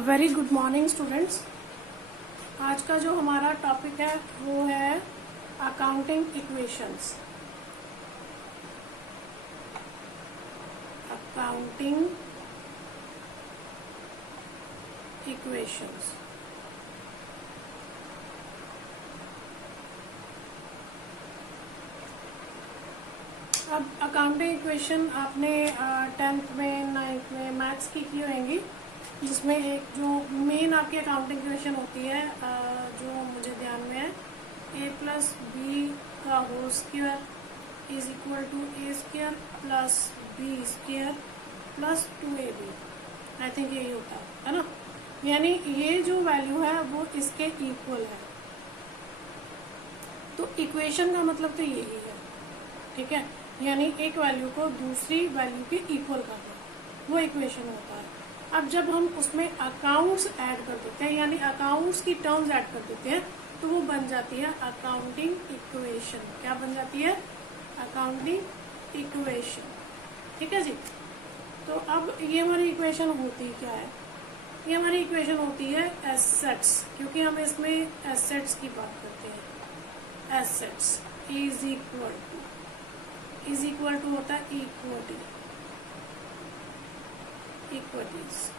Very good morning students. आज का जो हमारा टॉपिक है वो है अकाउंटिंग इक्वेशंस। Accounting equations. अब अकाउंटिंग इक्वेशन आपने 10th में 9th में मैथ्स की होंगी, जिसमें एक जो मेन आपकी अकाउंटिंग इक्वेशन होती है जो मुझे ध्यान में है, a प्लस बी का whole square is equal to a square plus b square plus 2ab। I think यही होता है ना, यानी ये जो वैल्यू है वो इसके इक्वल है। तो इक्वेशन का मतलब तो यही है, ठीक है, यानी एक वैल्यू को दूसरी वैल्यू के इक्वल करना, वो इक्वेशन होता है। अब जब हम उसमें अकाउंट्स ऐड कर देते हैं, यानी अकाउंट्स की टर्म्स ऐड कर देते हैं, तो वो बन जाती है अकाउंटिंग इक्वेशन। क्या बन जाती है? Accounting equation. ठीक है जी। तो अब ये हमारी इक्वेशन होती क्या है? ये हमारी इक्वेशन होती है एसेट्स, क्योंकि हम इसमें एसेट्स की बात करते हैं। एसेट्स इज इक्वल टू होता है इक्विटी, इक्विटीज।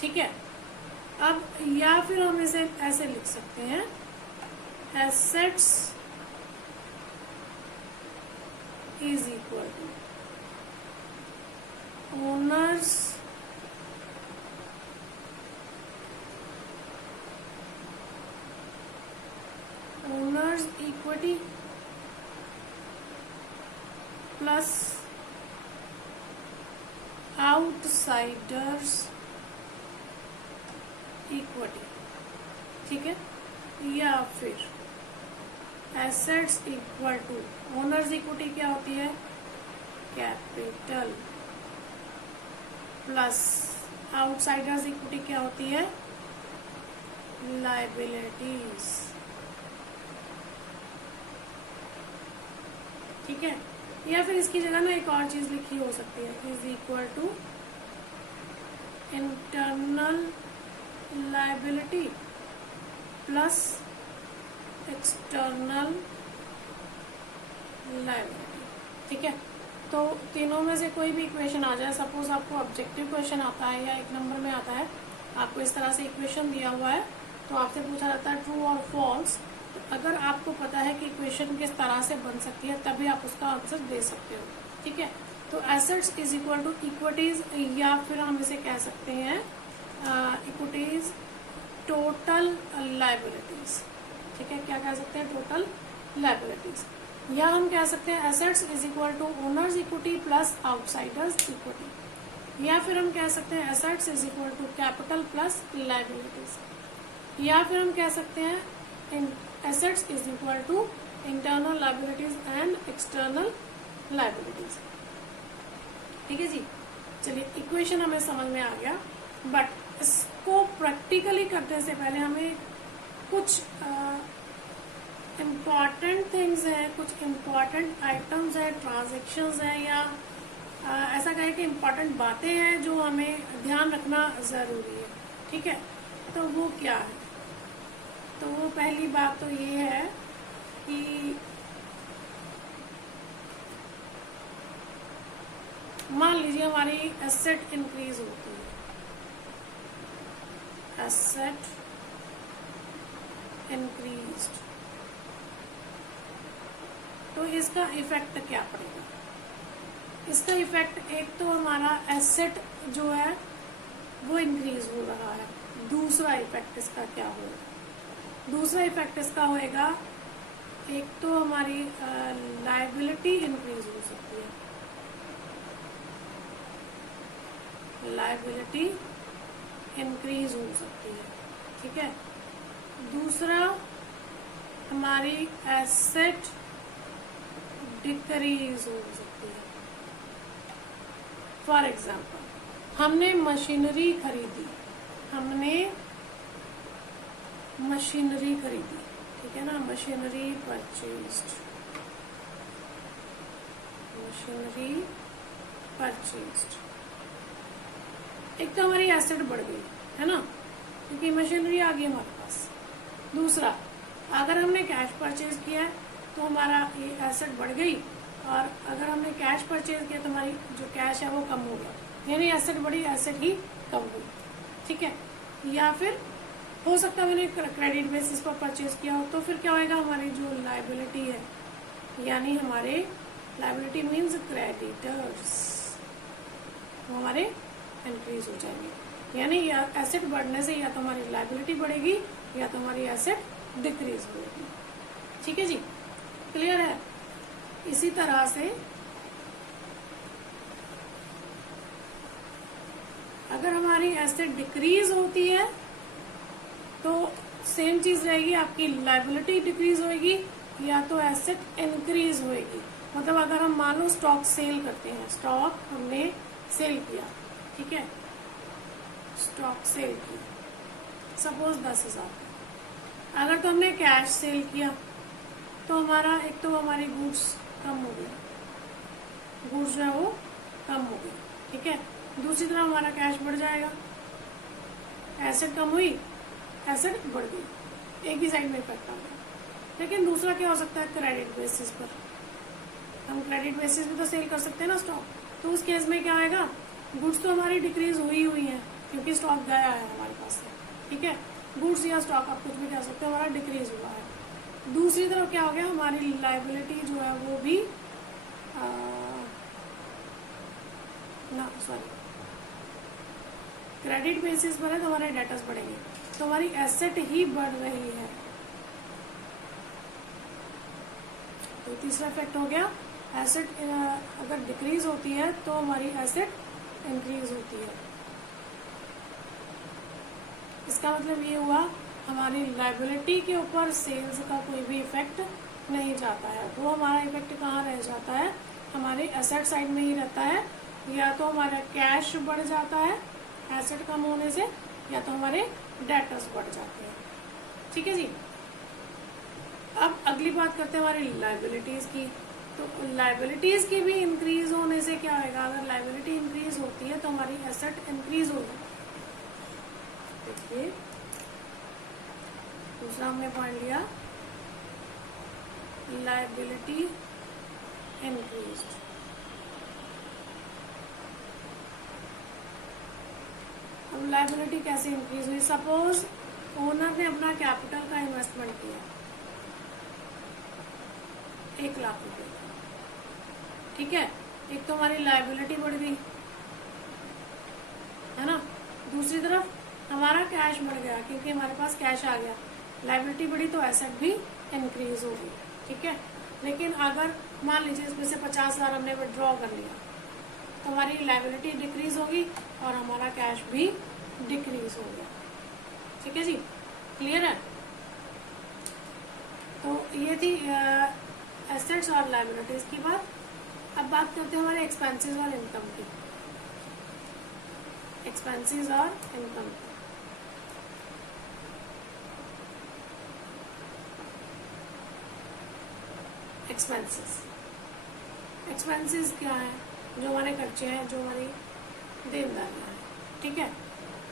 ठीक है। अब या फिर हम इसे ऐसे लिख सकते हैं, assets is equal to owners equity plus outsiders equity. ठीक है। या फिर assets equal to owners equity क्या होती है? कैपिटल प्लस आउटसाइडर्स इक्विटी क्या होती है? लायबिलिटीज। ठीक है। या फिर इसकी जगह ना एक और चीज लिखी हो सकती है, is equal to internal liability plus external liability. ठीक है। तो तीनों में से कोई भी इक्वेशन आ जाए, सपोज आपको ऑब्जेक्टिव क्वेश्चन आता है या एक नंबर में आता है, आपको इस तरह से इक्वेशन दिया हुआ है, तो आपसे पूछा जाता है ट्रू और फॉल्स। अगर आपको पता है कि इक्वेशन किस तरह से बन सकती है, तभी आप उसका आंसर दे सकते हो। ठीक है। तो assets is equal to equities, या फिर हम इसे कह सकते हैं इक्विटीज टोटल लायबिलिटीज। ठीक है। क्या कह सकते हैं? Total liabilities. या हम कह सकते हैं assets is equal to owners equity plus outsiders equity. या फिर हम कह सकते हैं assets is equal to capital plus liabilities. या फिर हम कह सकते हैं assets is equal to internal liabilities and external liabilities। ठीक है जी। चलिए, इक्वेशन हमें समझ में आ गया, बट इसको प्रैक्टिकली करने से पहले हमें कुछ इम्पॉर्टेंट थिंग्स हैं, कुछ इम्पॉर्टेंट आइटम्स हैं, ट्रांजेक्शन्स हैं, या ऐसा कहें कि इम्पॉर्टेंट बातें हैं जो हमें ध्यान रखना ज़रूरी है। ठीक है। तो वो क्या है? तो वो पहली बात तो ये है कि मान लीजिए हमारी एसेट इंक्रीज होती है, एसेट इंक्रीज्ड, तो इसका इफेक्ट क्या पड़ेगा? इसका इफेक्ट एक तो हमारा एसेट जो है वो इंक्रीज हो रहा है। दूसरा इफेक्ट इसका क्या होगा? दूसरा इफेक्ट इसका होएगा, एक तो हमारी लायबिलिटी इंक्रीज हो सकती है, लायबिलिटी इंक्रीज हो सकती है। ठीक है। दूसरा, हमारी एसेट डिक्रीज हो सकती है। फॉर एग्जाम्पल, हमने मशीनरी खरीदी, ठीक है ना, मशीनरी परचेज्ड, एक तो हमारी एसेट बढ़ गई, है ना, क्योंकि मशीनरी आ गई हमारे पास। दूसरा, अगर हमने कैश परचेज किया है तो हमारा ये एसेट बढ़ गई, और अगर हमने कैश परचेज किया तो हमारी जो कैश है वो कम हो गया, यानी एसेट बढ़ी, एसेट ही कम हुई। ठीक है, या फिर हो सकता है मैंने क्रेडिट बेसिस पर परचेज किया हो, तो फिर क्या होएगा, हमारी जो लायबिलिटी है, यानी हमारे लायबिलिटी मीन्स क्रेडिटर्स, वो हमारे इंक्रीज हो जाएंगे। यानी या एसेट बढ़ने से या तो हमारी लायबिलिटी बढ़ेगी या तो हमारी एसेट डिक्रीज होगी। ठीक है जी, क्लियर है। इसी तरह से अगर हमारी एसेट डिक्रीज होती है तो सेम चीज रहेगी, आपकी लायबिलिटी डिक्रीज होएगी या तो एसेट इंक्रीज होएगी। मतलब अगर हम मान लो स्टॉक सेल करते हैं, स्टॉक हमने सेल किया, ठीक है, स्टॉक सेल किया सपोज 10,000, अगर तो हमने कैश सेल किया तो हमारा एक तो हमारी गुड्स कम हो गई, गुड्स जो है वो कम हो गई। ठीक है, दूसरी तरफ हमारा कैश बढ़ जाएगा, एसेट कम हुई, एसेट बढ़ गई, एक ही साइड में इफेक्ट आ गया। लेकिन दूसरा क्या हो सकता है, क्रेडिट बेसिस पर हम क्रेडिट बेसिस पे तो सेल कर सकते हैं ना स्टॉक, तो उस केस में क्या आएगा, गुड्स तो हमारी डिक्रीज हुई है क्योंकि स्टॉक गया है हमारे पास से। ठीक है, गुड्स या स्टॉक आप कुछ भी कह सकते हो, हमारा डिक्रीज हुआ है। दूसरी तरफ क्या हो गया, हमारी लायबिलिटी जो है वो भी क्रेडिट बेसिस पर है तो हमारे डेटर्स बढ़ेंगे, तो हमारी एसेट ही बढ़ रही है। तो तीसरा इफेक्ट हो गया, एसेट अगर डिक्रीज होती है तो हमारी एसेट इंक्रीज होती है। इसका मतलब ये हुआ हमारी लायबिलिटी के ऊपर सेल्स का कोई भी इफेक्ट नहीं जाता है। वो हमारा इफेक्ट कहाँ रह जाता है, हमारे एसेट साइड में ही रहता है। या तो हमारा कैश बढ़ जाता है एसेट कम होने से, या तो हमारे डेटर्स बढ़ जाते हैं। ठीक है जी, अब अगली बात करते हैं हमारी लायबिलिटीज की। तो लायबिलिटीज की भी इंक्रीज होने से क्या होगा, अगर लायबिलिटी इंक्रीज होती है तो हमारी एसेट इंक्रीज होगी। देखिए दूसरा हमने पॉइंट लिया, लायबिलिटी इंक्रीज। अब लायबिलिटी कैसे इंक्रीज हुई, सपोज ओनर ने अपना कैपिटल का इन्वेस्टमेंट किया 1 लाख रुपए, ठीक है, एक तो हमारी लायबिलिटी बढ़ गई है ना, दूसरी तरफ हमारा कैश बढ़ गया क्योंकि हमारे पास कैश आ गया, लायबिलिटी बढ़ी तो एसेट भी इंक्रीज होगी। ठीक है, लेकिन अगर मान लीजिए इसमें से 50,000 हमने विड्रॉ कर लिया तो हमारी लायबिलिटी डिक्रीज होगी और हमारा कैश भी डिक्रीज हो गया। ठीक है जी, क्लियर है। तो ये थी एसेट्स और लायबिलिटीज की बात। अब बात करते हैं हमारे एक्सपेंसेस और इनकम की। एक्सपेंसेस और इनकम, एक्सपेंसेस क्या है, जो हमारे खर्चे हैं, जो हमारी देनदारियां हैं। ठीक है,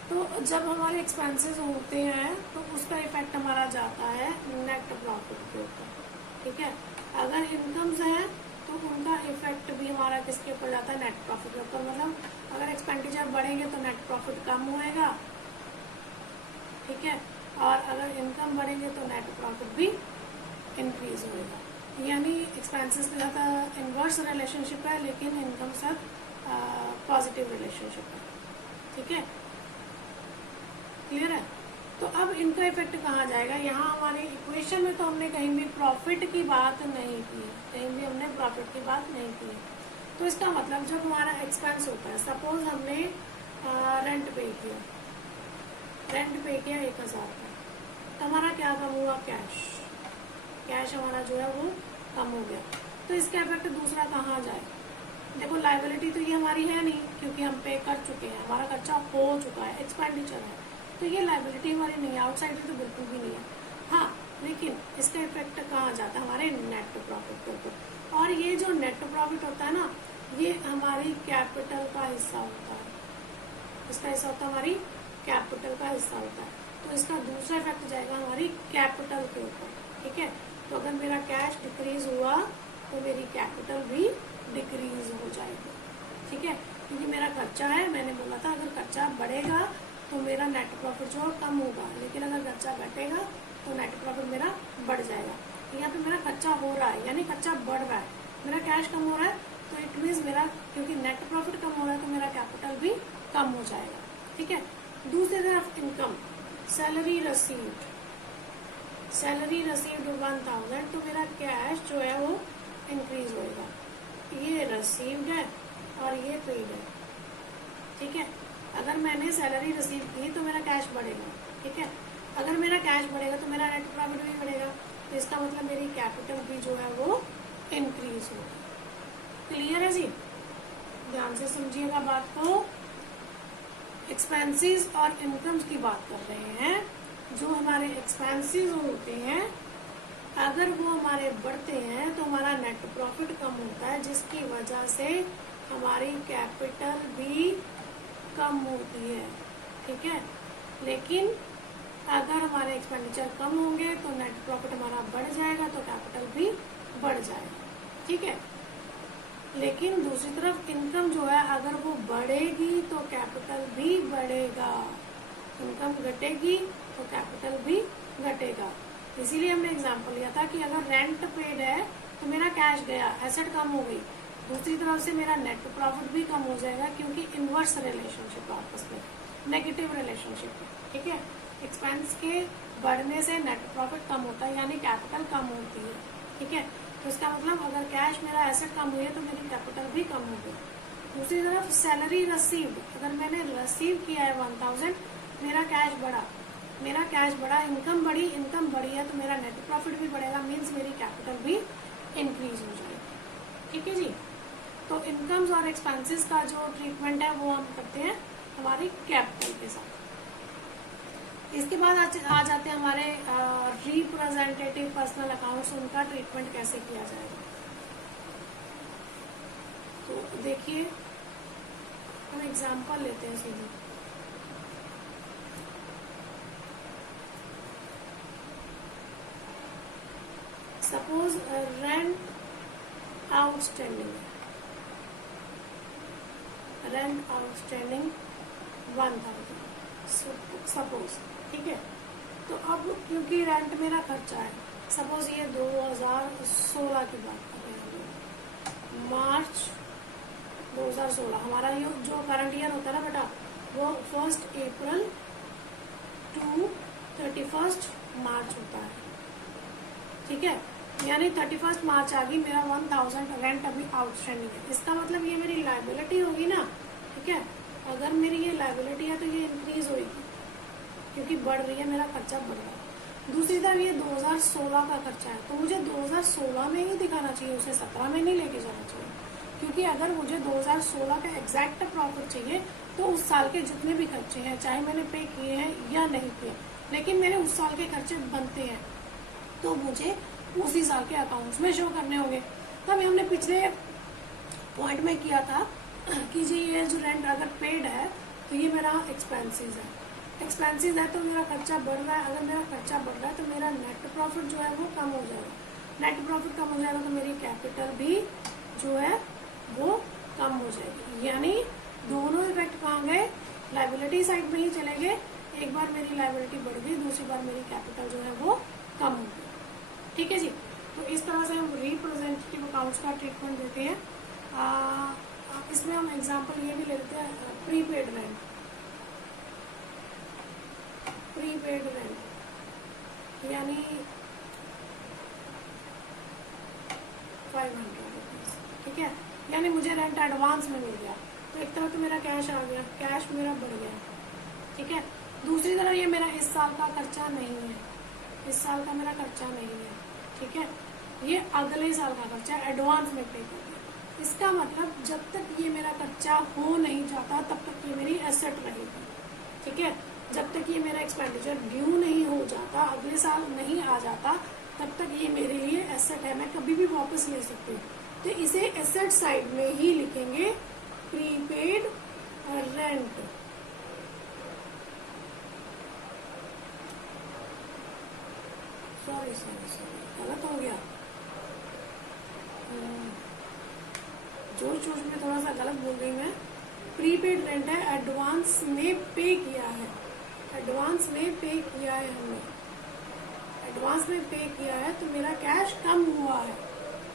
तो जब हमारे एक्सपेंसेस होते हैं तो उसका इफेक्ट हमारा जाता है नेट प्रॉफिट के ऊपर। ठीक है, अगर इनकम्स हैं तो उनका इफेक्ट भी हमारा किसके ऊपर जाता है, नेट प्रॉफिट के ऊपर। मतलब अगर एक्सपेंडिचर बढ़ेंगे तो नेट प्रॉफिट कम होएगा, ठीक है, और अगर इनकम बढ़ेंगे तो नेट प्रॉफिट भी इंक्रीज होएगा। यानी एक्सपेंसेस के साथ इनवर्स रिलेशनशिप है, लेकिन इनकम के साथ पॉजिटिव रिलेशनशिप है। ठीक है, क्लियर है। तो अब इनका इफेक्ट कहाँ जाएगा, यहाँ हमारी इक्वेशन में तो हमने कहीं भी प्रॉफिट की बात नहीं की, कहीं भी हमने प्रॉफिट की बात नहीं की। तो इसका मतलब जब हमारा एक्सपेंस होता है, सपोज हमने रेंट पे किया 1,000 का, तो हमारा क्या कम हुआ, कैश हमारा जो है वो कम हो गया। तो इसका इफेक्ट दूसरा कहाँ जाए, देखो लायबिलिटी तो ये हमारी है नहीं क्योंकि हम पे कर चुके हैं, हमारा खर्चा हो चुका है, एक्सपेंडिचर है, तो ये लायबिलिटी हमारी नहीं है, आउटसाइड तो बिल्कुल भी नहीं है। हाँ, लेकिन इसका इफेक्ट कहाँ जाता है, हमारे नेट प्रॉफिट के ऊपर। और ये जो नेट प्रॉफिट होता है ना, ये हमारी कैपिटल का हिस्सा होता है। इसका हिस्सा होता है हमारी कैपिटल का हिस्सा होता है, तो इसका दूसरा इफेक्ट जाएगा हमारी कैपिटल के ऊपर। ठीक है, तो अगर मेरा कैश डिक्रीज हुआ तो मेरी कैपिटल भी डिक्रीज हो जाएगी। ठीक है, क्योंकि मेरा खर्चा है, मैंने बोला था अगर खर्चा बढ़ेगा तो मेरा नेट प्रॉफिट जो है कम होगा, लेकिन अगर खर्चा घटेगा तो नेट प्रॉफिट मेरा बढ़ जाएगा। तो यहाँ पे मेरा खर्चा हो रहा है यानी खर्चा बढ़ रहा है, मेरा कैश कम हो रहा है, तो इट मीन्स मेरा क्योंकि नेट प्रॉफिट कम हो रहा है तो मेरा कैपिटल भी कम हो जाएगा। ठीक है, दूसरी तरफ इनकम, सैलरी रसीव्ड 1000, तो मेरा कैश जो है वो इंक्रीज होएगा। ये रसीव्ड है और ये पेड है। ठीक है, अगर मैंने सैलरी रिसीव की तो मेरा कैश बढ़ेगा। ठीक है, अगर मेरा कैश बढ़ेगा तो मेरा नेट प्रॉफिट भी बढ़ेगा, तो इसका मतलब मेरी कैपिटल भी जो है वो इंक्रीज होगा। क्लियर है जी? ध्यान से समझिएगा बात को। एक्सपेंसेस और इनकम्स की बात कर रहे हैं। जो हमारे एक्सपेंसेस होते हैं अगर वो हमारे बढ़ते हैं तो हमारा नेट प्रॉफिट कम होता है, जिसकी वजह से हमारी कैपिटल भी कम होती है। ठीक है, लेकिन अगर हमारे एक्सपेंडिचर कम होंगे तो नेट प्रॉफिट हमारा बढ़ जाएगा, तो कैपिटल भी बढ़ जाएगा। ठीक है, लेकिन दूसरी तरफ इनकम जो है अगर वो बढ़ेगी तो कैपिटल भी बढ़ेगा, इनकम घटेगी तो कैपिटल भी घटेगा। इसीलिए हमने एग्जांपल लिया था कि अगर रेंट पेड है तो मेरा कैश गया, एसेट कम हो गई, दूसरी तरफ से मेरा नेट प्रॉफिट भी कम हो जाएगा, क्योंकि इनवर्स रिलेशनशिप आपस में, नेगेटिव रिलेशनशिप है। ठीक है, एक्सपेंस के बढ़ने से नेट प्रॉफिट कम होता है यानी कैपिटल कम होती है। ठीक है, तो इसका मतलब अगर कैश मेरा एसेट कम हुई है तो मेरी कैपिटल भी कम हो गई। दूसरी तरफ सैलरी रिसीव्ड, अगर मैंने रिसीव किया है 1000, मेरा कैश बढ़ा, इनकम बढ़ी है तो मेरा नेट प्रॉफिट भी बढ़ेगा, मीन्स मेरी कैपिटल भी इंक्रीज हो जाएगी। ठीक है जी, तो इनकम्स और एक्सपेंसेस का जो ट्रीटमेंट है वो हम करते हैं हमारी कैपिटल के साथ। इसके बाद आ जाते हैं हमारे रिप्रेजेंटेटिव पर्सनल अकाउंट्स, उनका ट्रीटमेंट कैसे किया जाएगा। तो देखिए हम एग्जांपल लेते हैं सीधे। Suppose rent outstanding 1000 suppose. ठीक है, तो अब क्योंकि रेंट मेरा खर्चा है, सपोज ये 2016 की बात कर रहे हैं, मार्च 2016 हमारा ये जो करंट ईयर होता है ना बेटा, वो 1 अप्रैल टू 31 मार्च होता है। ठीक है, यानी 31 मार्च आ गई, मेरा 1000 रेंट अभी आउटस्टैंडिंग है। इसका मतलब ये मेरी लायबिलिटी होगी ना। ठीक है, अगर मेरी ये लायबिलिटी है तो ये इंक्रीज होगी क्योंकि बढ़ रही है, मेरा खर्चा बढ़ रहा है। दूसरी तरफ ये 2016 का खर्चा है, तो मुझे 2016 में ही दिखाना चाहिए, उसे 17 में नहीं लेके जाना चाहिए, क्योंकि अगर मुझे 2016 का एग्जैक्ट प्रॉफिट चाहिए तो उस साल के जितने भी खर्चे हैं, चाहे मैंने पे किए हैं या नहीं किए, लेकिन मेरे उस साल के खर्चे बनते हैं तो मुझे उसी साल के अकाउंट्स में शो करने होंगे। तब हमने पिछले पॉइंट में किया था कि जी ये जो रेंट अगर पेड है तो ये मेरा एक्सपेंसेस है तो मेरा खर्चा बढ़ रहा है। अगर मेरा खर्चा बढ़ रहा है तो मेरा नेट प्रॉफिट जो है वो कम हो जाएगा, नेट प्रॉफिट कम हो जाएगा तो मेरी कैपिटल भी जो है वो कम हो जाएगी। यानी दोनों इफेक्ट कहाँ गए, लायबिलिटी साइड में ही चले गए। एक बार मेरी लायबिलिटी बढ़ गई, दूसरी बार मेरी कैपिटल जो है वो कम हो गई। ठीक है जी, तो इस तरह से हम रिप्रेजेंटेटिव अकाउंट्स का ट्रीटमेंट देते हैं। इसमें हम एग्जांपल ये भी ले लेते हैं, प्रीपेड रेंट यानी 500 रुपीज। ठीक है, यानी मुझे रेंट एडवांस में मिल गया, तो एक तरह तो मेरा कैश आ गया, कैश मेरा बढ़ गया। ठीक है, दूसरी तरफ ये मेरा इस साल का खर्चा नहीं है, इस साल का मेरा खर्चा नहीं है। ठीक है, ये अगले साल का खर्चा एडवांस में पे कर दिया। इसका मतलब जब तक ये मेरा खर्चा हो नहीं जाता तब तक ये मेरी एसेट रहेगी। ठीक है, जब तक ये मेरा एक्सपेंडिचर ड्यू नहीं हो जाता, अगले साल नहीं आ जाता, तब तक ये मेरे लिए एसेट है, मैं कभी भी वापस ले सकती हूँ। तो इसे एसेट साइड में ही लिखेंगे, prepaid rent. Sorry sorry sorry, गलत हो गया, जोश जोश में थोड़ा सा गलत बोल गई मैं। प्रीपेड रेंट है, एडवांस में पे किया है, एडवांस में पे किया है हमने, एडवांस में पे किया है तो मेरा कैश कम हुआ है,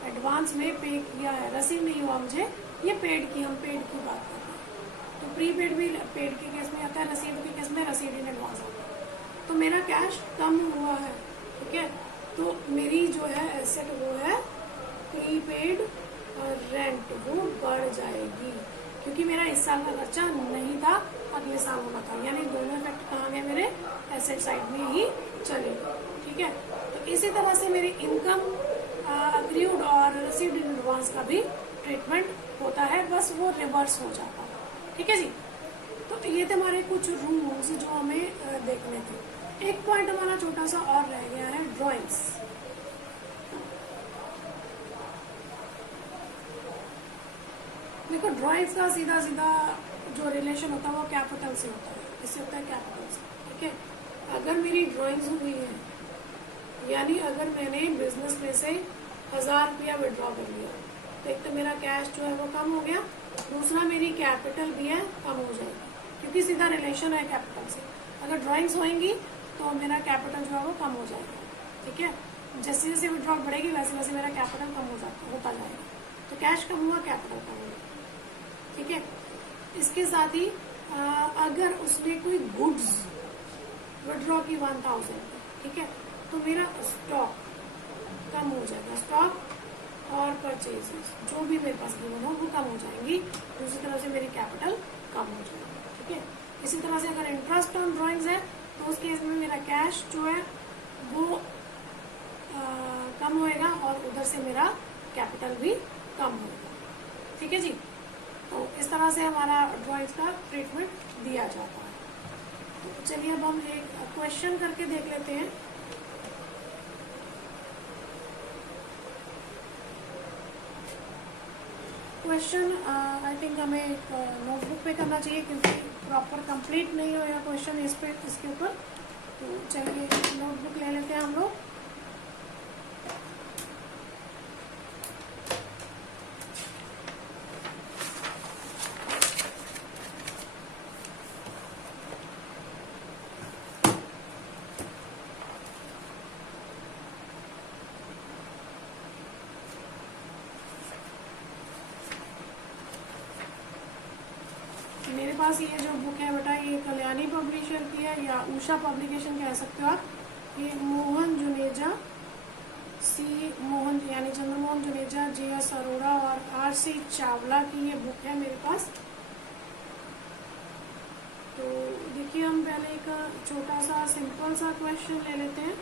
एडवांस में पे किया है, रसीद नहीं हुआ मुझे, ये पेड की, हम पेड की बात कर रहे हैं। तो प्रीपेड भी पेड के केस में आता है, रसीद के केस में रसीद इन एडवांस आता है। तो मेरा कैश कम हुआ है, ठीक है। तो मेरी जो है एसेट वो है प्रीपेड रेंट, वो बढ़ जाएगी क्योंकि मेरा इस साल का खर्चा नहीं था, अगले साल होना था, यानी दोनों इफेक्ट कहाँ गए मेरे एसेट साइड में ही चले, ठीक है। तो इसी तरह से मेरी इनकम अक्रूड और रिसीव्ड इन एडवांस का भी ट्रीटमेंट होता है, बस वो रिवर्स हो जाता है, ठीक है जी। तो ये थे हमारे कुछ रूल्स जो हमें देखने थे। एक पॉइंट हमारा छोटा सा और रह गया है, ड्राइंग्स। देखो ड्राइंग्स का सीधा सीधा जो रिलेशन होता है वो कैपिटल से होता है, इससे होता है कैपिटल से, ठीक है। अगर मेरी ड्राइंग्स हुई है, यानी अगर मैंने बिजनेस में से 1000 रुपया विड्रॉ कर लिया, तो एक तो मेरा कैश जो है वो कम हो गया, दूसरा मेरी कैपिटल भी है कम हो जाएगी, क्योंकि सीधा रिलेशन है कैपिटल से। अगर ड्राइंग्स होंगी तो मेरा कैपिटल जो है वो कम हो जाएगा, ठीक है। जैसे जैसे विड्रॉल बढ़ेगी वैसे वैसे मेरा कैपिटल कम होता जाएगा, तो कैश कम हुआ, कैपिटल कम हुआ, ठीक है। इसके साथ ही अगर उसने कोई गुड्स विड्रॉ की 1000, ठीक है, तो मेरा स्टॉक कम हो जाएगा, स्टॉक और परचेजेस जो भी मेरे पास गिवन हो वो कम हो जाएंगी, दूसरी तरफ से मेरी कैपिटल कम हो जाएगी, ठीक है। इसी तरह से अगर इंटरेस्ट ऑन ड्राइंग्स है तो उस केस में मेरा कैश जो है वो कम होएगा और उधर से मेरा कैपिटल भी कम होगा, ठीक है जी। तो इस तरह से हमारा ड्राइंग्स का ट्रीटमेंट दिया जाता है। तो चलिए अब हम एक क्वेश्चन करके देख लेते हैं। क्वेश्चन आई थिंक हमें एक नोटबुक पे करना चाहिए क्योंकि प्रॉपर कंप्लीट नहीं होगा क्वेश्चन इसके ऊपर। तो चलिए नोटबुक ले लेते हैं हम लोग। मेरे पास ये जो बुक है बेटा, ये कल्याणी पब्लिशर की है या उषा पब्लिकेशन कह सकते हो आप। ये मोहन जुनेजा मोहन यानी चंद्रमोहन जुनेजा, JS अरोड़ा और RC चावला की ये बुक है मेरे पास। तो देखिए हम पहले एक छोटा सा सिंपल सा क्वेश्चन ले लेते हैं,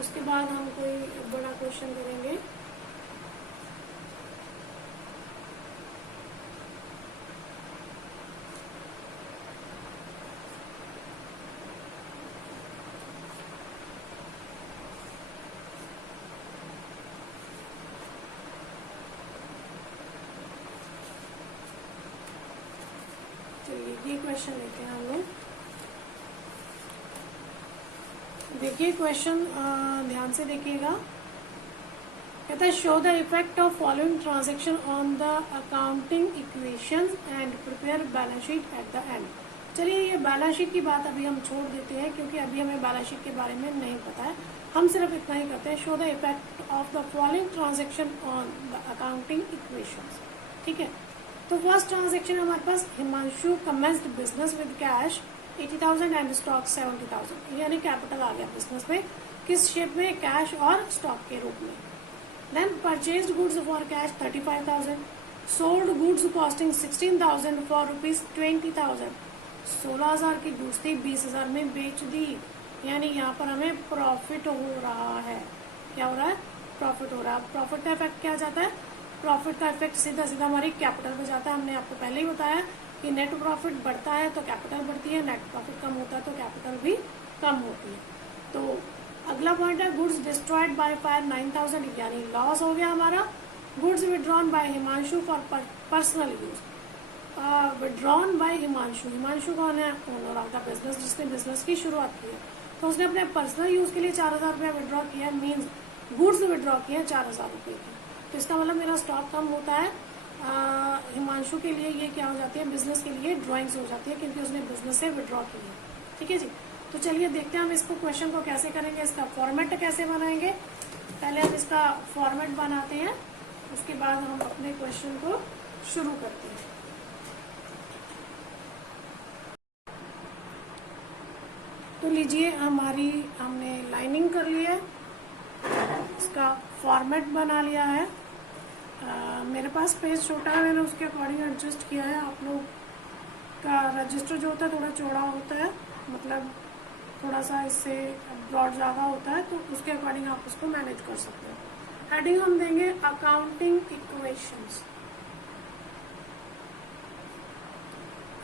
उसके बाद हम कोई बड़ा क्वेश्चन करेंगे। ये क्वेश्चन लेते हैं हम लोग। देखिए क्वेश्चन ध्यान से देखिएगा। कहता है show the effect of following transaction on the accounting equations and prepare balance sheet at the end. चलिए ये बैलेंस शीट की बात अभी हम छोड़ देते हैं क्योंकि अभी हमें बैलेंस शीट के बारे में नहीं पता है, हम सिर्फ इतना ही करते हैं show the effect of the following transaction on the accounting equations, ठीक है। तो फर्स्ट ट्रांजैक्शन हमारे पास Himanshu commenced business with cash 80,000 and stock 70,000, यानी कैपिटल आ गया बिजनेस में, किस शेप में, कैश और स्टॉक के रूप में। Then purchased goods for cash 35,000, sold goods costing 16,000 for ₹20,000, 16,000 की गुड्स थी 20,000 में बेच दी, यानी यहाँ पर हमें प्रॉफिट हो रहा है। क्या हो रहा है? प्रॉफिट हो रहा है। प्रॉफिट का इफेक्ट क्या जाता है? प्रॉफिट का इफेक्ट सीधा सीधा हमारी कैपिटल पे जाता है। हमने आपको पहले ही बताया कि नेट प्रॉफिट बढ़ता है तो कैपिटल बढ़ती है, नेट प्रॉफिट कम होता है तो कैपिटल भी कम होती है। तो अगला पॉइंट है गुड्स डिस्ट्रॉयड बाय फायर 9,000, यानी लॉस हो गया हमारा। Goods withdrawn bye Himanshu for personal use, withdrawn bye Himanshu. Himanshu कौन है? ओनर ऑफ द बिजनेस, जिसने बिजनेस की शुरुआत की है। तो उसने अपने पर्सनल यूज के लिए 4,000 रुपया विड्रॉ किया है, मीन्स गुड्स विड्रॉ किए हैं 4,000 रुपये की। तो इसका मतलब मेरा स्टॉक कम होता है। हिमांशु के लिए ये क्या हो जाती है? बिजनेस के लिए ड्राइंग्स हो जाती है, क्योंकि उसने बिजनेस से विड्रॉ की है। ठीक है जी। तो चलिए देखते हैं हम इसको क्वेश्चन को कैसे करेंगे, इसका फॉर्मेट कैसे बनाएंगे। पहले हम इसका फॉर्मेट बनाते हैं, उसके बाद हम अपने क्वेश्चन को शुरू करते हैं। तो लीजिए, हमने लाइनिंग कर ली है, इसका फॉर्मेट बना लिया है। मेरे पास पेज छोटा है, मैंने उसके अकॉर्डिंग एडजस्ट किया है। आप लोग का रजिस्टर जो होता है थोड़ा चौड़ा होता है, मतलब थोड़ा सा इससे ब्रॉड ज़्यादा होता है, तो उसके अकॉर्डिंग आप उसको मैनेज कर सकते हो। हेडिंग हम देंगे अकाउंटिंग इक्वेशंस।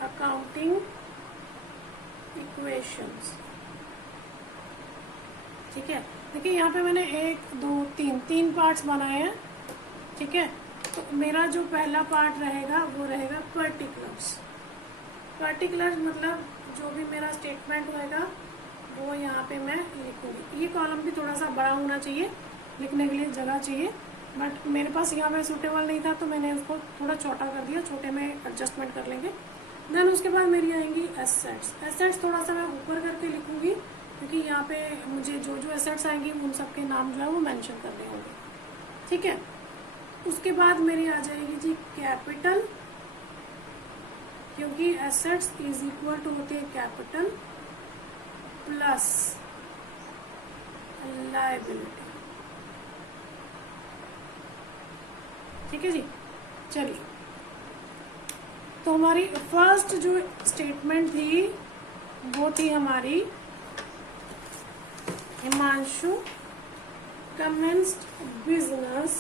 अकाउंटिंग इक्वेशंस, ठीक है। देखिए यहाँ पे मैंने 1 2 3 पार्ट्स बनाए हैं, ठीक है। तो मेरा जो पहला पार्ट रहेगा वो रहेगा पर्टिकुलर्स। पर्टिकुलर मतलब जो भी मेरा स्टेटमेंट होएगा वो यहाँ पे मैं लिखूंगी। ये कॉलम भी थोड़ा सा बड़ा होना चाहिए, लिखने के लिए जगह चाहिए, बट मेरे पास यहाँ पे सूटेबल नहीं था तो मैंने उसको थोड़ा छोटा कर दिया। छोटे में एडजस्टमेंट कर लेंगे। देन उसके बाद मेरी आएंगी एसेट्स। एसेट्स थोड़ा सा मैं ऊपर करके लिखूंगी, क्योंकि यहाँ पे मुझे जो जो एसेट्स आएंगी उन सबके नाम जो है वो मेंशन करने होंगे, ठीक है। उसके बाद मेरी आ जाएगी जी कैपिटल, क्योंकि एसेट्स इज इक्वल टू होती है कैपिटल प्लस लायबिलिटी, ठीक है जी। चलिए, तो हमारी फर्स्ट जो स्टेटमेंट थी वो थी हमारी Himanshu commenced business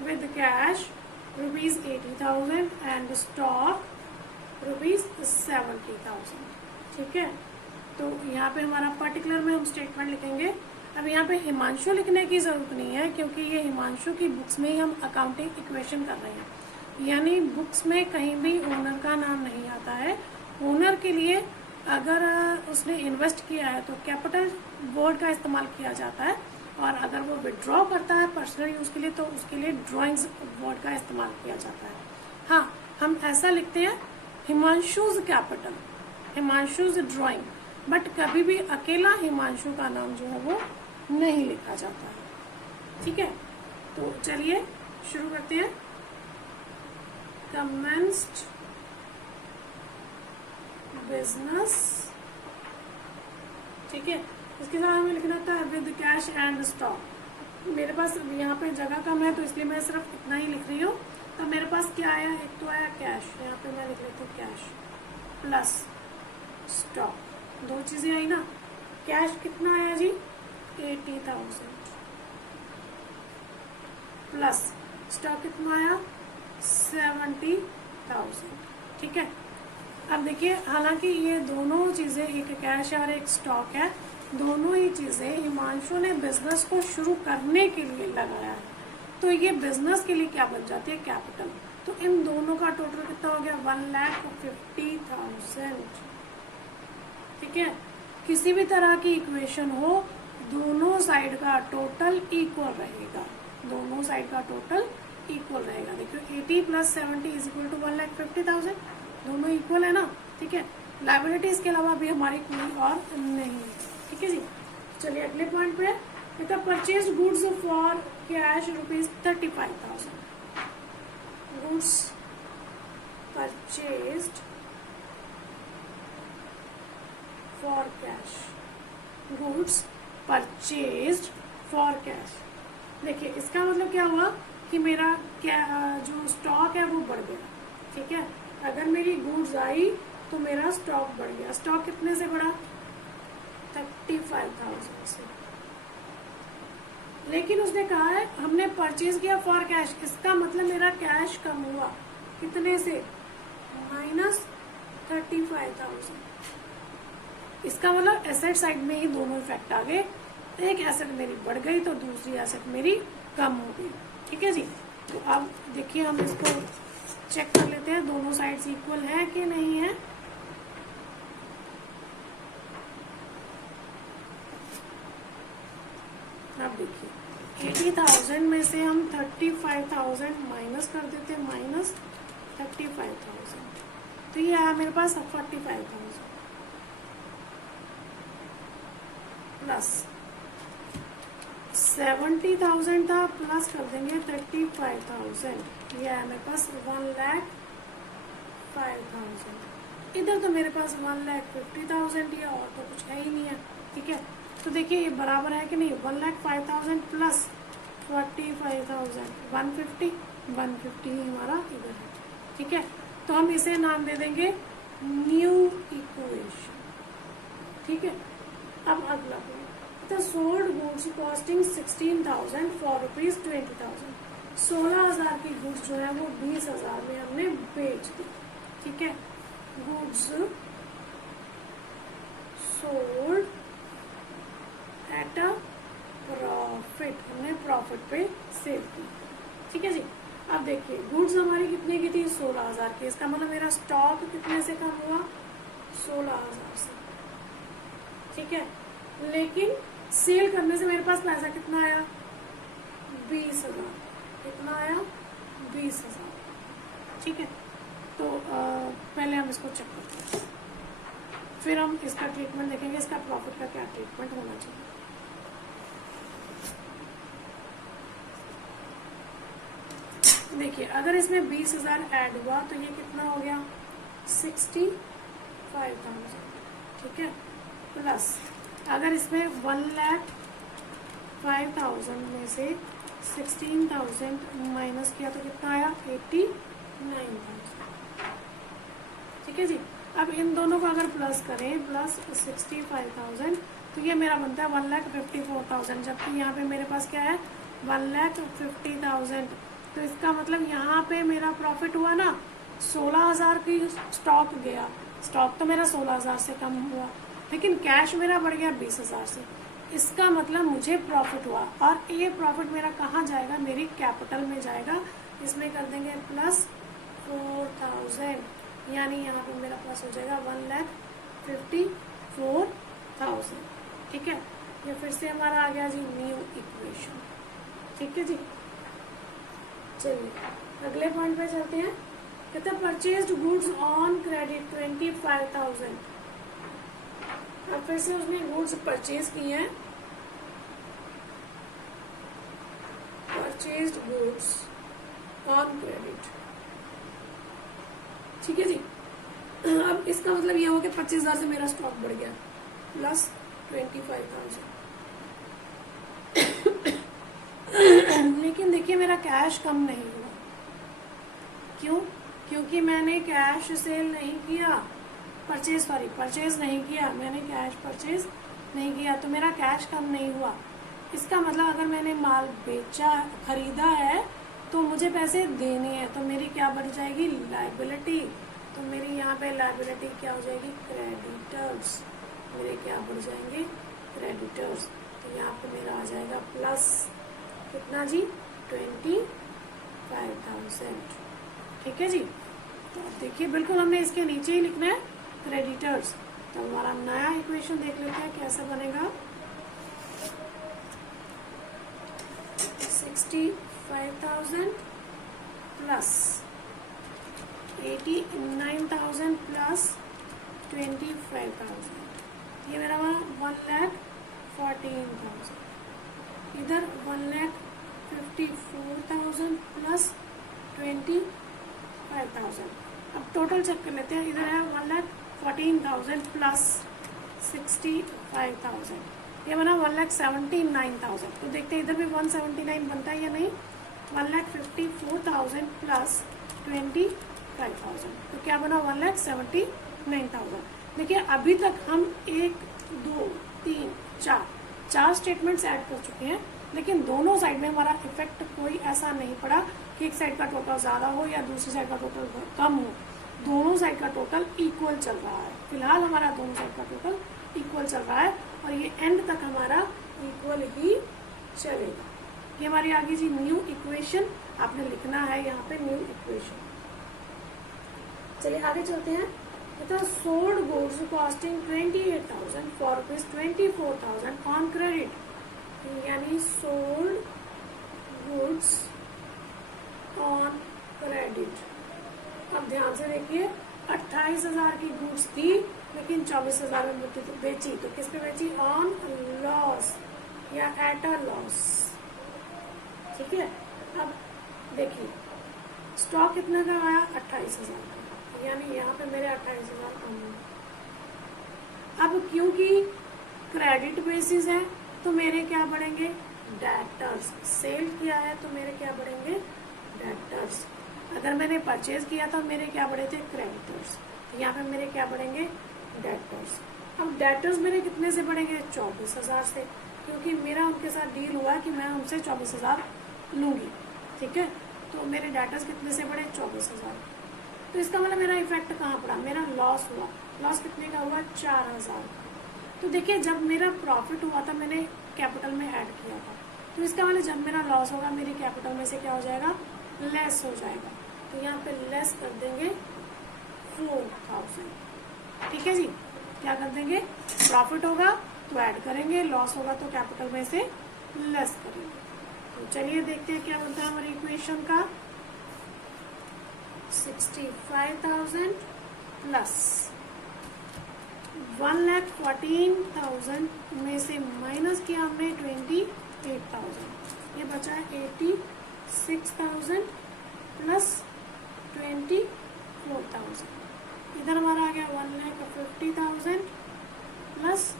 with cash ₹80,000 and stock ₹70,000, ठीक है। तो यहाँ पे हमारा पर्टिकुलर में हम स्टेटमेंट लिखेंगे। अब यहाँ पे हिमांशु लिखने की जरूरत नहीं है, क्योंकि ये हिमांशु की बुक्स में ही हम अकाउंटिंग इक्वेशन कर रहे हैं, यानी बुक्स में कहीं भी ओनर का नाम नहीं आता है। ओनर के लिए अगर उसने इन्वेस्ट किया है तो कैपिटल वर्ड का इस्तेमाल किया जाता है, और अगर वो विड्रॉ करता है पर्सनल यूज के लिए तो उसके लिए ड्राइंग्स वर्ड का इस्तेमाल किया जाता है। हाँ, हम ऐसा लिखते हैं हिमांशुज कैपिटल, हिमांशुज ड्राइंग, बट कभी भी अकेला हिमांशु का नाम जो है वो नहीं लिखा जाता है, ठीक है। तो चलिए शुरू करते हैं। कमेंस्ड बिजनेस, ठीक है। इसके साथ हमें लिखना था विद कैश एंड स्टॉक। मेरे पास यहाँ पे जगह कम है तो इसलिए मैं सिर्फ इतना ही लिख रही हूँ। तो मेरे पास क्या आया? एक तो आया कैश, यहाँ पे मैं लिख लेती हूँ कैश प्लस स्टॉक, दो चीजें आई ना। कैश कितना आया जी? 80,000 प्लस स्टॉक कितना आया? 70,000, ठीक है। अब देखिए, हालांकि ये दोनों चीजें, एक कैश और एक स्टॉक है, दोनों ही चीजें हिमांशु ने बिजनेस को शुरू करने के लिए लगाया है, तो ये बिजनेस के लिए क्या बन जाती है? कैपिटल। तो इन दोनों का टोटल कितना हो गया? 1,50,000, ठीक है। किसी भी तरह की इक्वेशन हो, दोनों साइड का टोटल इक्वल रहेगा, दोनों साइड का टोटल इक्वल रहेगा। देखिए 80 + 70 इज इक्वल टू 1,50,000, दोनों इक्वल है ना, ठीक है। लायबिलिटीज के अलावा भी हमारी कोई और नहीं है, ठीक है जी। चलिए अगले पॉइंट पे, purchase goods for cash ₹35,000। Goods purchased for cash, goods purchased for cash. देखिए इसका मतलब क्या हुआ कि मेरा क्या जो स्टॉक है वो बढ़ गया, ठीक है। अगर मेरी गुड्स आई तो मेरा स्टॉक बढ़ गया। स्टॉक कितने से बढ़ा? 35,000 से। लेकिन उसने कहा है हमने परचेज किया फॉर कैश, इसका मतलब मेरा कैश कम हुआ कितने से? -35,000। इसका मतलब एसेट साइड में ही दोनों इफेक्ट आ गए, एक एसेट मेरी बढ़ गई तो दूसरी एसेट मेरी कम हो गई, ठीक है जी। तो अब देखिए हम इसको चेक कर लेते हैं दोनों साइड्स इक्वल है कि नहीं है। अब देखिए 80,000 में से हम 35,000 माइनस कर देते, माइनस 35,000, तो ये आया मेरे पास 45,000 प्लस 70,000 था, प्लस कर देंगे 35,000, ये आया मेरे पास 1,05,000। इधर तो मेरे पास 1,50,000 ही है, और तो कुछ है ही नहीं है। ठीक है, तो देखिए ये बराबर है कि नहीं, 1,05,000 प्लस 45,000, 150 ही हमारा इधर है। ठीक है, तो हम इसे नाम दे देंगे न्यू इक्वेशन। ठीक है, अब अगला the sold goods costing 16,000 for ₹20,000। 16,000 की गुड्स जो है वो 20,000 में हमने बेच दी। ठीक है, goods sold at a profit, हमने प्रॉफिट पे सेल की। ठीक है जी, अब देखिए गुड्स हमारी कितने की थी, 16,000 की। इसका मतलब मेरा स्टॉक कितने से कम हुआ, 16,000 से। ठीक है, लेकिन सेल करने से मेरे पास पैसा कितना आया, 20,000। कितना आया, 20,000। ठीक है, तो पहले हम इसको चेक करते हैं, फिर हम इसका ट्रीटमेंट देखेंगे, इसका प्रॉफिट का क्या ट्रीटमेंट होना चाहिए। देखिए अगर इसमें 20,000 ऐड हुआ तो ये कितना हो गया, 65,000। ठीक है, प्लस अगर इसमें 1,05,000 में से 16,000 माइनस किया तो कितना आया, 89,000। ठीक है जी, अब इन दोनों को अगर प्लस करें, प्लस 65,000, तो ये मेरा बनता है 1,54,000, जबकि यहाँ पे मेरे पास क्या है, 1,50,000। तो इसका मतलब यहाँ पे मेरा प्रॉफिट हुआ ना, 16,000 की स्टॉक गया, स्टॉक तो मेरा 16,000 से कम हुआ, लेकिन कैश मेरा बढ़ गया 20,000 से। इसका मतलब मुझे प्रॉफिट हुआ, और ये प्रॉफिट मेरा कहाँ जाएगा, मेरी कैपिटल में जाएगा। इसमें कर देंगे प्लस 4,000, यानी यहाँ पे मेरा प्लस हो जाएगा 1,54,000। ठीक है, ये फिर से हमारा आ गया जी न्यू इक्वेशन। ठीक है जी, चलिए अगले पॉइंट पे चलते हैं। कहते हैं परचेज्ड गुड्स ऑन क्रेडिट 25,000। अब फिर से उसने गुड्स परचेज किए हैं, परचेज्ड गुड्स ऑन क्रेडिट। ठीक है जी, अब इसका मतलब ये हुआ कि 25,000 से मेरा स्टॉक बढ़ गया, प्लस 25,000। लेकिन देखिए मेरा कैश कम नहीं हुआ, क्यों, क्योंकि मैंने कैश सेल नहीं किया, परचेज नहीं किया, मैंने कैश परचेज नहीं किया, तो मेरा कैश कम नहीं हुआ। इसका मतलब अगर मैंने माल बेचा, खरीदा है, तो मुझे पैसे देने हैं, तो मेरी क्या बढ़ जाएगी, लायबिलिटी। तो मेरी यहाँ पे लायबिलिटी क्या हो जाएगी, क्रेडिटर्स। मेरे क्या बढ़ जाएंगे, क्रेडिटर्स। तो यहाँ पे मेरा आ जाएगा प्लस कितना जी, 25,000। ठीक है जी, तो देखिए बिल्कुल हमने इसके नीचे ही लिखना है क्रेडिटर्स। तो हमारा नया इक्वेशन देख लेते हैं कैसे बनेगा। 65,000 प्लस 89,000 प्लस 25,000, ये मेरा 1,14,000। इधर 1,54,000 प्लस 25,000। अब टोटल चेक कर लेते हैं, इधर है 1,14,000 प्लस 65,000, ये बना 1,79,000। तो देखते हैं इधर भी 179 बनता है या नहीं। 1,54,000 प्लस 25,000, तो क्या बना 1,79,000। देखिए अभी तक हम 1 2 3 4 स्टेटमेंट्स ऐड कर चुके हैं, लेकिन दोनों साइड में हमारा इफेक्ट कोई ऐसा नहीं पड़ा कि एक साइड का टोटल ज़्यादा हो या दूसरी साइड का टोटल कम हो। दोनों साइड का टोटल इक्वल चल रहा है, फिलहाल हमारा दोनों साइड का टोटल इक्वल चल रहा है, और ये एंड तक हमारा इक्वल ही चलेगा। ये हमारी आ गई जी न्यू इक्वेशन। आपने लिखना है यहाँ पे न्यू इक्वेशन। चलिए आगे चलते हैं। बताओ sold goods costing 28,000 for rupees 24,000 on credit, यानी सोल्ड गुड्स ऑन क्रेडिट। अब ध्यान से देखिए, 28,000 की गुड्स थी लेकिन 24,000 में बेची, तो किस पे बेची? ऑन लॉस या एट अ लॉस। ठीक है, अब देखिए स्टॉक कितने का आया? 28,000 का, यानी यहाँ पे मेरे 28,000 कम हुए। अब क्योंकि क्रेडिट बेसिस है तो मेरे क्या बढ़ेंगे? डेटर्स। सेल किया है तो मेरे क्या बढ़ेंगे? डेटर्स। अगर मैंने परचेज किया था मेरे क्या बढ़े थे? क्रेडिटर्स। तो यहाँ पे मेरे क्या बढ़ेंगे? डेटर्स। अब डेटर्स मेरे कितने से बढ़ेंगे? 24,000 से, क्योंकि मेरा उनके साथ डील हुआ कि मैं उनसे 24,000 लूंगी। ठीक है, तो मेरे डेटर्स कितने से बढ़े? 24,000। तो इसका मतलब मेरा इफेक्ट कहाँ पड़ा? मेरा लॉस हुआ। लॉस कितने का हुआ? 4,000। तो देखिए जब मेरा प्रॉफिट हुआ था मैंने कैपिटल में ऐड किया था, तो इसका मतलब जब मेरा लॉस होगा मेरी कैपिटल में से क्या हो जाएगा? लेस हो जाएगा। तो यहाँ पे लेस कर देंगे 4,000। ठीक है जी, क्या कर देंगे? प्रॉफिट होगा तो ऐड करेंगे, लॉस होगा तो कैपिटल में से लेस करेंगे। तो चलिए देखते हैं क्या बनता है हमारी इक्वेशन का। 65,000 प्लस 1,14,000 में से माइनस किया हमने 28,000, ये बचा है 86,000 प्लस 24,000। इधर हमारा आ गया 1,50,000 प्लस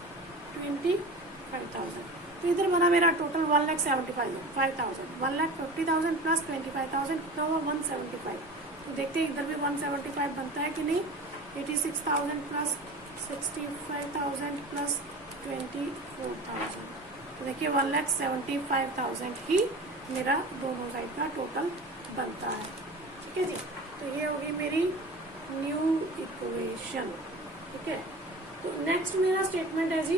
25,000। तो इधर बना मेरा टोटल 1,75,000। 1,50,000 प्लस 25,000 कितना हुआ? 175। तो देखते हैं इधर भी 175 बनता है कि नहीं। 86,000 प्लस 65,000 प्लस 24,000, तो देखिए 1,75,000 ही मेरा दोनों साइड का टोटल बनता है। ठीक है जी, तो ये होगी मेरी न्यू इक्वेशन। ठीक है, तो नेक्स्ट मेरा स्टेटमेंट है जी,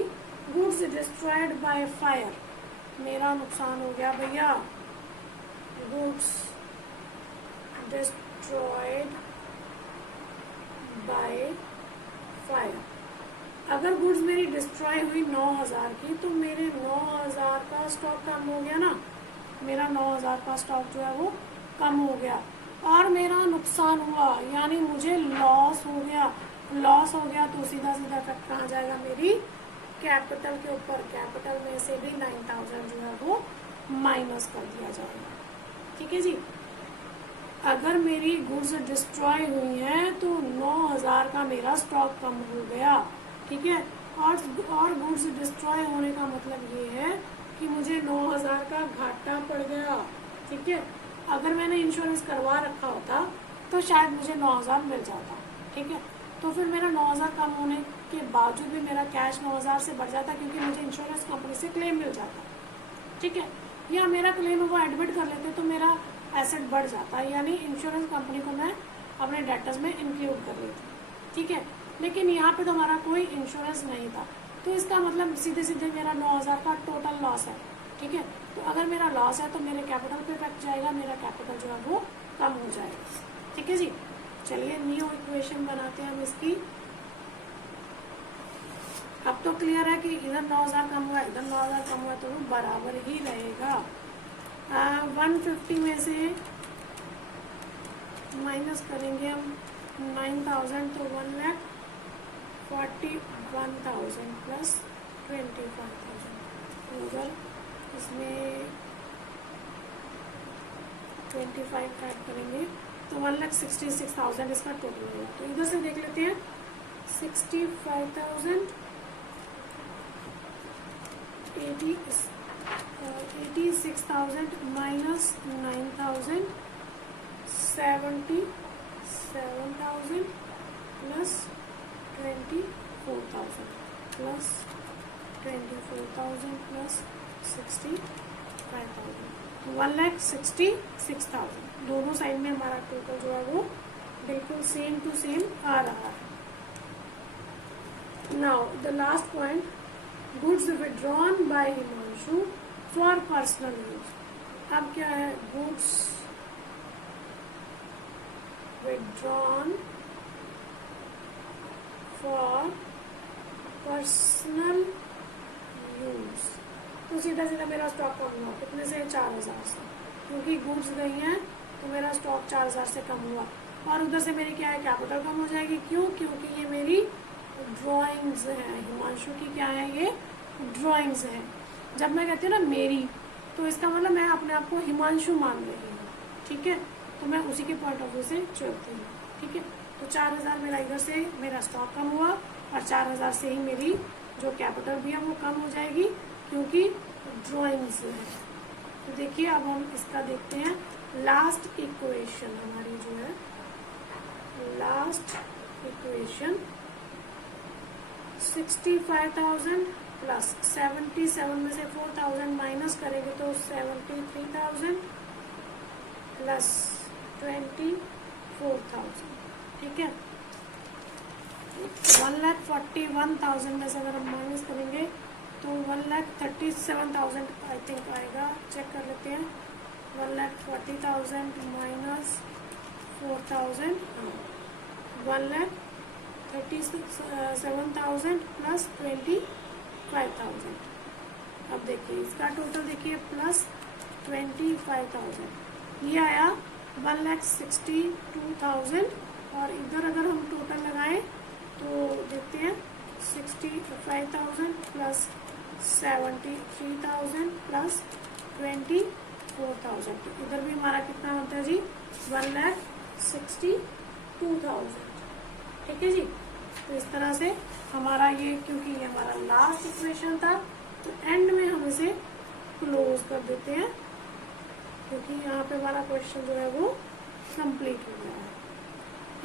गुड्स डिस्ट्रॉयड बाय फायर। मेरा नुकसान हो गया भैया, गुड्स डिस्ट्रॉयड बाय फायर। अगर गुड्स मेरी डिस्ट्रॉय हुई 9,000 की, तो मेरे 9,000 का स्टॉक कम हो गया ना। मेरा 9,000 का स्टॉक जो है वो कम हो गया और मेरा नुकसान हुआ, यानी मुझे लॉस हो गया। लॉस हो गया तो सीधा सीधा इफेक्ट कहाँ जाएगा? मेरी कैपिटल के ऊपर। कैपिटल में से भी 9,000 जो है वो माइनस कर दिया जाएगा। ठीक है जी, अगर मेरी गुड्स डिस्ट्रॉय हुई हैं तो 9,000 का मेरा स्टॉक कम हो गया। ठीक है, और गुड्स डिस्ट्रॉय होने का मतलब ये है कि मुझे 9,000 का घाटा पड़ गया। ठीक है, अगर मैंने इंश्योरेंस करवा रखा होता तो शायद मुझे 9,000 मिल जाता। ठीक है, तो फिर मेरा 9,000 कम होने के बावजूद भी मेरा कैश 9,000 से बढ़ जाता, क्योंकि मुझे इंश्योरेंस कंपनी से क्लेम मिल जाता। ठीक है, या मेरा क्लेम वो एडमिट कर लेते तो मेरा एसेट बढ़ जाता है, यानी इंश्योरेंस कंपनी को मैं अपने डेटर्स में इंक्लूड कर लेती। ठीक है, लेकिन यहाँ पे तो हमारा कोई इंश्योरेंस नहीं था, तो इसका मतलब सीधे सीधे मेरा 9,000 का टोटल लॉस है। ठीक है, तो अगर मेरा लॉस है तो मेरे कैपिटल पे इफेक्ट जाएगा, मेरा कैपिटल जो है वो कम हो जाएगा। ठीक है जी, चलिए न्यू इक्वेशन बनाते हैं हम इसकी। अब तो क्लियर है कि इधर 9,000 कम हुआ, इधर 9,000 कम हुआ, तो वो बराबर ही रहेगा। 150 में से माइनस करेंगे हम 9,000, तो 1,41,000 प्लस 25,000। उधर इसमें 25 ऐड करेंगे तो 1,66,000 इसका टोटल होगा। तो इधर से देख लेते हैं, 65,000 86,000 माइनस 9,000 77,000 प्लस 24,000 प्लस 24,000 प्लस 65,000, 1,66,000। दोनों साइड में हमारा टोटल जो है वो बिल्कुल सेम टू सेम आ रहा है। Now the last point, goods withdrawn bye Himanshu for personal use. अब क्या है? Goods withdrawn for personal use, तो सीधा सीधा मेरा स्टॉक कम हुआ कितने से, 4000 से, क्योंकि गुड्स गई हैं तो मेरा स्टॉक 4000 से कम हुआ। और उधर से मेरी क्या है, कैपिटल कम हो जाएगी। क्यों? क्योंकि ये मेरी ड्राइंग्स हैं, हिमांशु की क्या है, ये ड्राइंग्स हैं। जब मैं कहती हूँ ना मेरी, तो इसका मतलब मैं अपने आप को हिमांशु मान रही हूँ, ठीक है, तो मैं उसी के पॉइंट ऑफ व्यू से चलती हूँ, ठीक है। तो 4000 मेरा इधर से मेरा स्टॉक कम हुआ, और 4000 से ही मेरी जो कैपिटल भी है वो कम हो जाएगी, क्योंकि ड्राइंग्स है। तो देखिए अब हम इसका देखते हैं लास्ट इक्वेशन हमारी जो है, लास्ट इक्वेशन 65,000 प्लस 77 में से 4000 माइनस करेंगे तो 73,000 प्लस 24,000, ठीक है। 1,41,000 में से अगर हम माइनस करेंगे तो 1,37,000 आई थिंक आएगा, चेक कर लेते हैं। 1,40,000 माइनस 4,000, 1,37,000 प्लस 25,000। अब देखिए इसका टोटल देखिए प्लस 25,000, ये आया 1,62,000। और इधर अगर हम टोटल लगाएं तो देखते हैं 65,000 प्लस 73,000 प्लस 24,000, तो इधर भी हमारा कितना होता है जी, 1,62,000, ठीक है जी। तो इस तरह से हमारा ये, क्योंकि ये हमारा लास्ट इक्वेशन था, तो एंड में हम इसे क्लोज कर देते हैं, क्योंकि यहाँ पे हमारा क्वेश्चन जो है वो कंप्लीट हो गया है।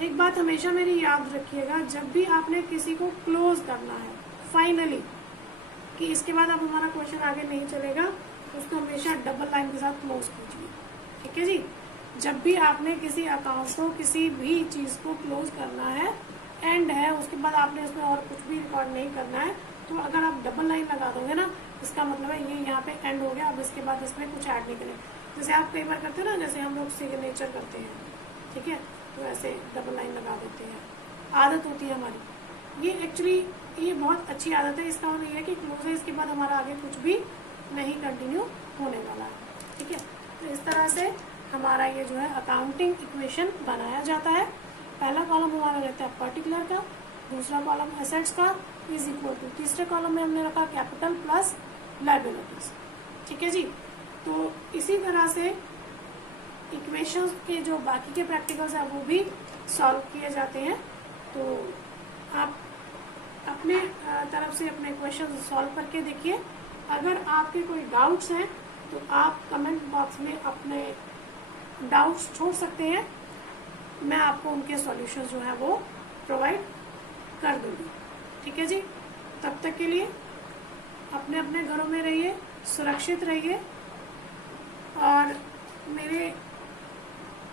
एक बात हमेशा मेरी याद रखिएगा, जब भी आपने किसी को क्लोज करना है फाइनली, कि इसके बाद अब हमारा क्वेश्चन आगे नहीं चलेगा, उसको हमेशा डबल लाइन के साथ क्लोज कीजिए, ठीक है जी। जब भी आपने किसी अकाउंट को, किसी भी चीज़ को क्लोज करना है, एंड है, उसके बाद आपने उसमें और कुछ भी रिकॉर्ड नहीं करना है, तो अगर आप डबल लाइन लगा दोगे ना, इसका मतलब है ये यहाँ पे एंड हो गया, अब इसके बाद इसमें कुछ ऐड नहीं करें। जैसे आप कई बार करते हैं ना, जैसे हम लोग सिग्नेचर करते हैं, ठीक है, तो ऐसे डबल लाइन लगा देते हैं, आदत होती है हमारी। ये एक्चुअली ये बहुत अच्छी आदत है, इसका मतलब ये है कि क्लोज है, इसके बाद हमारा आगे कुछ भी नहीं कंटिन्यू होने वाला है, ठीक है। तो इस तरह से हमारा ये जो है अकाउंटिंग इक्वेशन बनाया जाता है। पहला कॉलम हमारा रहता है पर्टिकुलर का, दूसरा कॉलम एसेट्स का इज इक्वल टू, तीसरे कॉलम में हमने रखा कैपिटल प्लस लायबिलिटीज, ठीक है जी। तो इसी तरह से इक्वेशंस के जो बाकी के प्रैक्टिकल्स हैं वो भी सॉल्व किए जाते हैं। तो आप अपने तरफ से अपने क्वेश्चन सॉल्व करके देखिए। अगर आपके कोई डाउट्स हैं तो आप कमेंट बॉक्स में अपने डाउट्स छोड़ सकते हैं, मैं आपको उनके सॉल्यूशंस जो है वो प्रोवाइड कर दूंगी, ठीक है जी। तब तक के लिए अपने अपने घरों में रहिए, सुरक्षित रहिए, और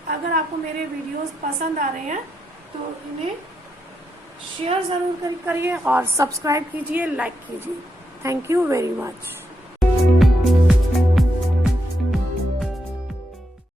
अगर आपको मेरे वीडियोस पसंद आ रहे हैं तो इन्हें शेयर ज़रूर करिए और सब्सक्राइब कीजिए, लाइक कीजिए। Thank you very much.